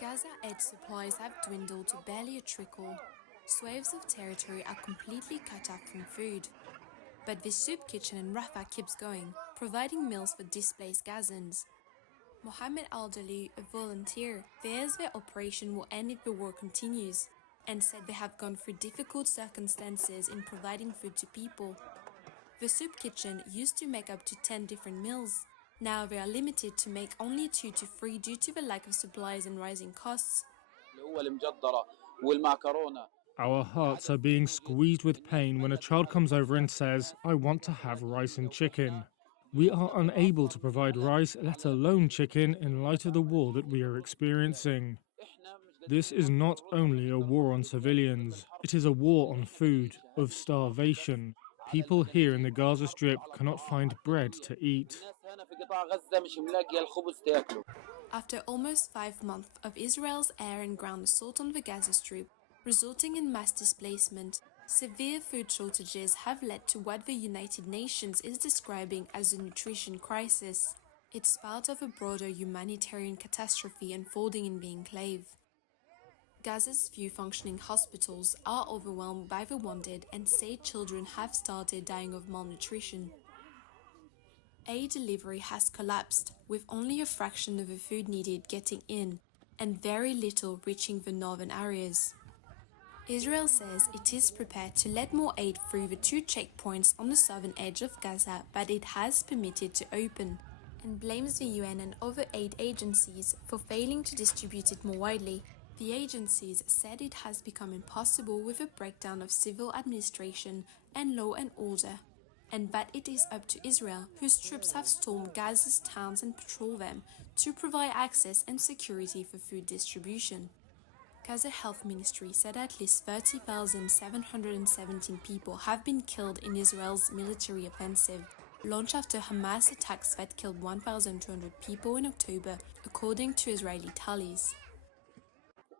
Gaza aid supplies have dwindled to barely a trickle. Swathes of territory are completely cut off from food. But the soup kitchen in Rafah keeps going, providing meals for displaced Gazans. Mohamed Al-Dali, a volunteer, fears their operation will end if the war continues, and said they have gone through difficult circumstances in providing food to people. The soup kitchen used to make up to 10 different meals. Now they are limited to make only 2 to 3 due to the lack of supplies and rising costs. Our hearts are being squeezed with pain when a child comes over and says, "I want to have rice and chicken." We are unable to provide rice, let alone chicken, in light of the war that we are experiencing. This is not only a war on civilians, it is a war on food, of starvation. People here in the Gaza Strip cannot find bread to eat. After almost 5 months of Israel's air and ground assault on the Gaza Strip, resulting in mass displacement, severe food shortages have led to what the United Nations is describing as a nutrition crisis. It's part of a broader humanitarian catastrophe unfolding in the enclave. Gaza's few functioning hospitals are overwhelmed by the wounded and say children have started dying of malnutrition. Aid delivery has collapsed, with only a fraction of the food needed getting in, and very little reaching the northern areas. Israel says it is prepared to let more aid through the 2 checkpoints on the southern edge of Gaza that it has permitted to open, and blames the UN and other aid agencies for failing to distribute it more widely. The agencies said it has become impossible with a breakdown of civil administration and law and order, and that it is up to Israel, whose troops have stormed Gaza's towns and patrol them, to provide access and security for food distribution. Gaza Health Ministry said at least 30,717 people have been killed in Israel's military offensive, launched after Hamas attacks that killed 1,200 people in October, according to Israeli tallies.